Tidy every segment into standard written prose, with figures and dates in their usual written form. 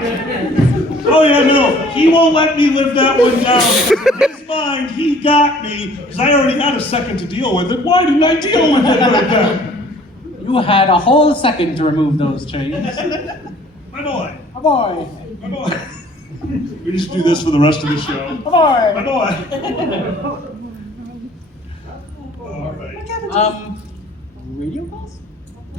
Oh yeah, no, he won't let me live that one down. In his mind, he got me, because I already had a second to deal with it. Why didn't I deal with it right then? You had a whole second to remove those chains. My boy. My boy. My boy. We just do this for the rest of the show. My boy. My boy. All right. Radio calls?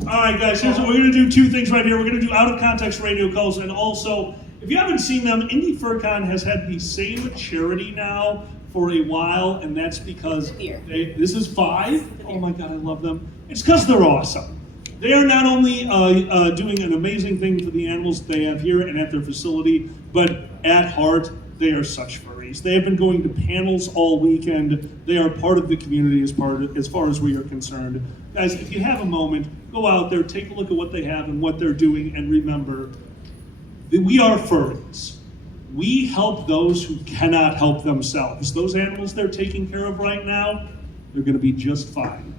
All right, guys, here's what we're going to do. Two things right here. We're going to do out-of-context radio calls, and also, if you haven't seen them, IndyFurCon has had the same charity now for a while, and that's because this is 5. Oh my God, I love them. It's because they're awesome. They are not only doing an amazing thing for the animals they have here and at their facility, but at heart, they are such furries. They have been going to panels all weekend. They are part of the community as far as we are concerned. Guys, if you have a moment, go out there, take a look at what they have and what they're doing, and remember that we are furries. We help those who cannot help themselves. Those animals they're taking care of right now, they're going to be just fine.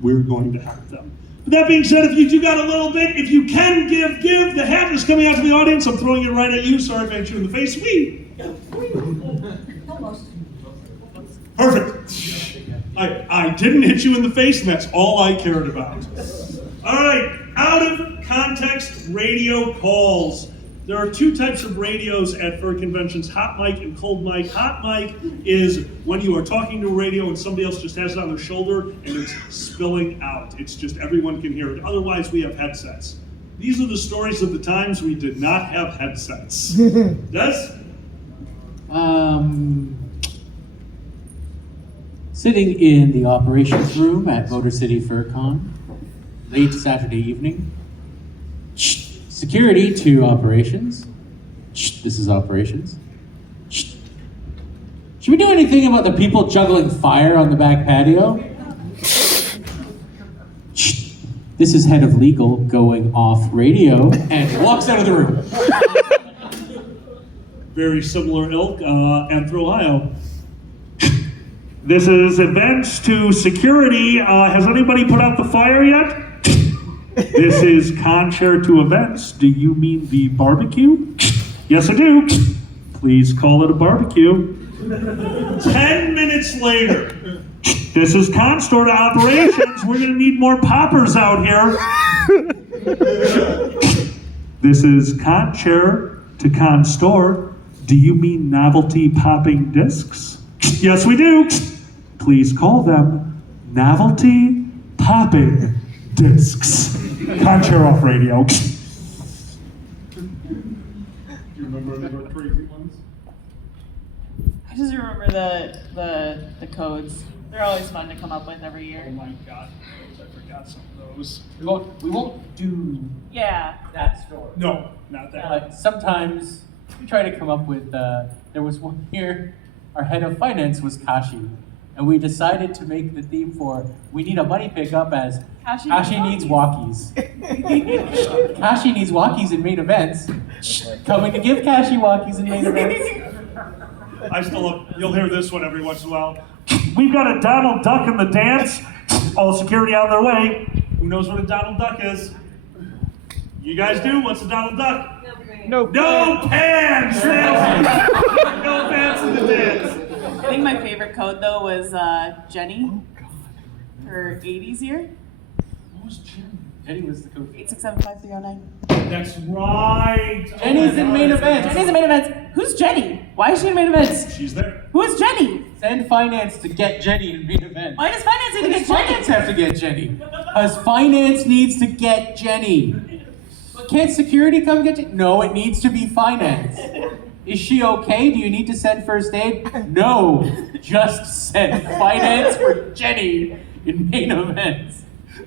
We're going to help them. With that being said, if you do got a little bit, if you can give. The hat is coming out to the audience. I'm throwing it right at you. Sorry if I hit you in the face. Perfect. I didn't hit you in the face, and that's all I cared about. All right, out of context radio calls. There are 2 types of radios at fur conventions, hot mic and cold mic. Hot mic is when you are talking to a radio and somebody else just has it on their shoulder and it's spilling out. It's just everyone can hear it. Otherwise, we have headsets. These are the stories of the times we did not have headsets. Yes? Sitting in the operations room at Motor City FurCon, late Saturday evening. Security to operations. This is operations. Should we do anything about the people juggling fire on the back patio? This is head of legal going off radio and walks out of the room. Very similar ilk, Anthro, Ohio. This is events to security. Has anybody put out the fire yet? This is contrary to events. Do you mean the barbecue? Yes, I do. Please call it a barbecue. 10 minutes later. This is con-store to operations. We're gonna need more poppers out here. This is con-chair to con-store. Do you mean novelty popping discs? Yes, we do. Please call them novelty popping discs. Con-chair off radio. Do you remember any of our crazy ones? I just remember the codes. They're always fun to come up with every year. Oh my God, I forgot some of those. We won't do that story. No, not that. But sometimes we try to come up with, there was one year, our head of finance was Kashi. And we decided to make the theme for we need a money pickup as Kashi needs walkies. Kashi needs walkies in main events. Coming to give Kashi walkies in main events. I still love, you'll hear this one every once in a while. We've got a Donald Duck in the dance. All security out of their way. Who knows what a Donald Duck is? You guys do? What's a Donald Duck? No pants! No pants in the dance. I think my favorite code though was Jenny. Her 80s year. What was Jenny? Jenny was the code. 8675309. That's right. Jenny's in main events. Jenny's in main events. Who's Jenny? Why is she in main events? She's there. Who is Jenny? Send finance to get Jenny in main events. Why does finance need to get Finance Jenny? have to get Jenny. Because finance needs to get Jenny. Can't security come get Jenny? No, it needs to be finance. Is she okay? Do you need to send first aid? No, just send finance for Jenny in main events.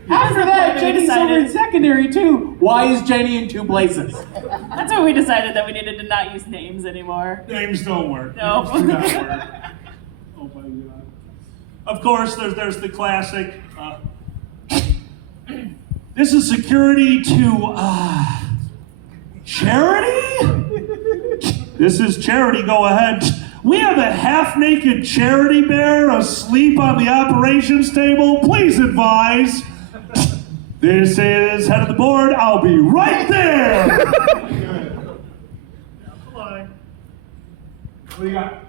After that, Jenny's over in secondary too. Why is Jenny in 2 places? That's when we decided that we needed to not use names anymore. Names don't work. No. Names do not work. Oh my God. Of course, there's the classic. This is security to charity? This is charity, go ahead. We have a half-naked charity bear asleep on the operations table. Please advise. This is head of the board. I'll be right there. What do you got?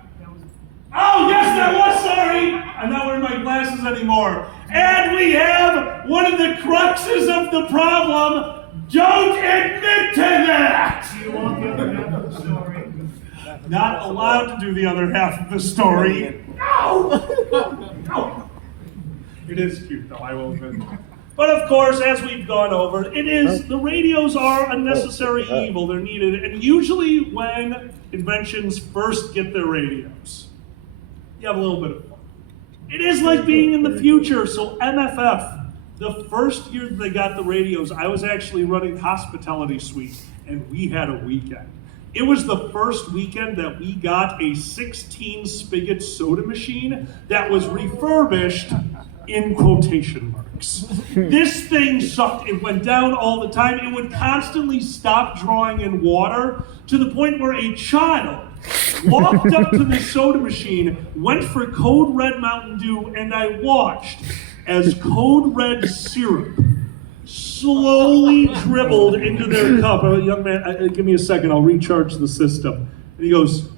Oh, yes, that was, sorry. I'm not wearing my glasses anymore. And we have one of the cruxes of the problem. Don't admit to that. Do you want the other half of the story? Not allowed to do the other half of the story. No! No! It is cute, though, I will admit. But of course, as we've gone over, the radios are a necessary evil. They're needed. And usually when conventions first get their radios, you have a little bit of fun. It is like being in the future. So MFF, the first year they got the radios, I was actually running Hospitality Suite, and we had a weekend. It was the first weekend that we got a 16 spigot soda machine that was refurbished in quotation marks. This thing sucked. It went down all the time. It would constantly stop drawing in water to the point where a child walked up to the soda machine, went for Code Red Mountain Dew, and I watched as Code Red syrup slowly dribbled into their cup. Oh, young man, give me a second, I'll recharge the system. And he goes,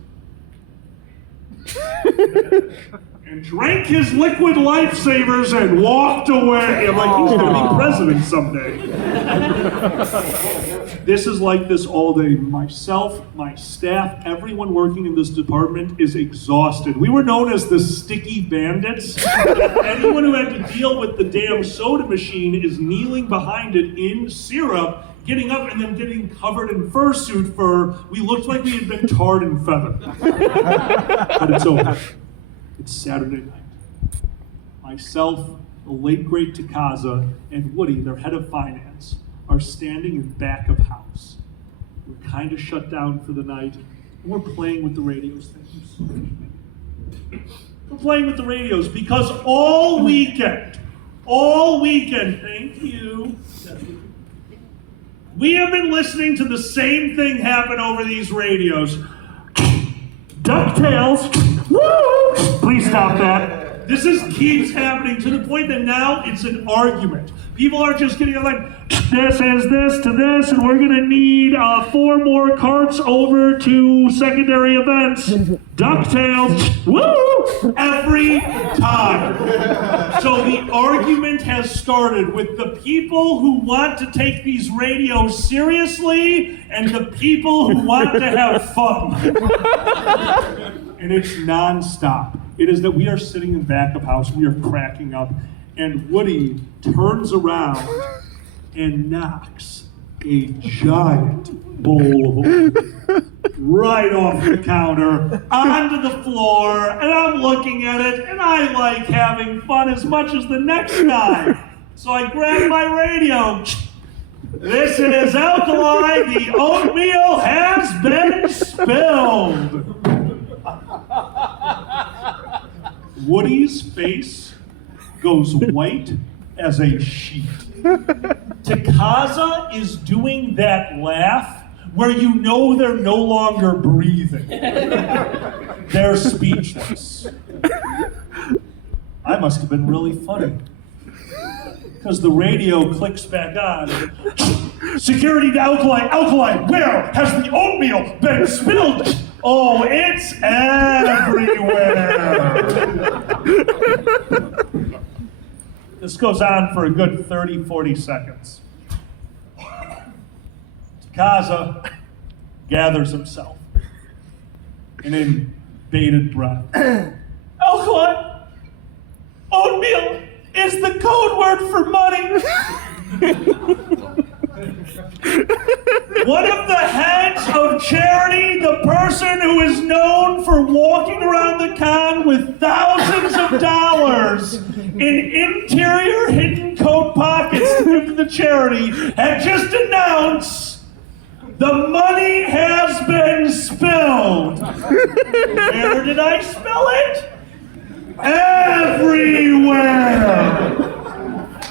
and drank his liquid lifesavers and walked away. I'm like, he's gonna be president someday. This is like this all day. Myself, my staff, everyone working in this department is exhausted. We were known as the sticky bandits. Anyone who had to deal with the damn soda machine is kneeling behind it in syrup, getting up and then getting covered in fursuit fur. We looked like we had been tarred and feathered. But it's over. It's Saturday night. Myself, the late great Takaza, and Woody, their head of finance, are standing in back of house. We're kind of shut down for the night, and we're playing with the radios. Thank you so much. We're playing with the radios because all weekend, thank you, we have been listening to the same thing happen over these radios. DuckTales, woo! Please stop that. This keeps happening to the point that now it's an argument. People are just getting like, this is this to this, and we're gonna need 4 more carts over to secondary events. DuckTales, woo! Every time. So the argument has started with the people who want to take these radios seriously and the people who want to have fun. And it's nonstop. It is that we are sitting in back of house, we are cracking up, and Woody turns around and knocks a giant bowl of oil right off the counter onto the floor, and I'm looking at it, and I like having fun as much as the next guy. So I grab my radio. This is Alkali, the oatmeal has been spilled. Woody's face goes white as a sheet. Takaza is doing that laugh where you know they're no longer breathing. They're speechless. I must have been really funny. Because the radio clicks back on. Security to Alkali, where has the oatmeal been spilled? Oh, it's everywhere. This goes on for a good 30, 40 seconds. Takaza gathers himself and in bated breath. Alkali, oatmeal is the code word for money. One of the heads of charity, the person who is known for walking around the con with thousands of dollars in interior hidden coat pockets to give to the charity, had just announced the money has been spilled. Where did I spill it? Everywhere.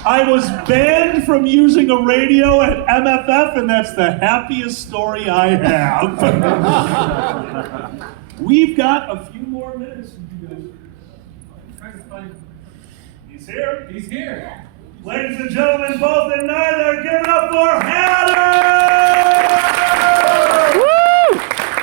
I was banned from using a radio at MFF, and that's the happiest story I have. We've got a few more minutes. He's here. He's here. Ladies and gentlemen, both and neither, give it up for Hatter!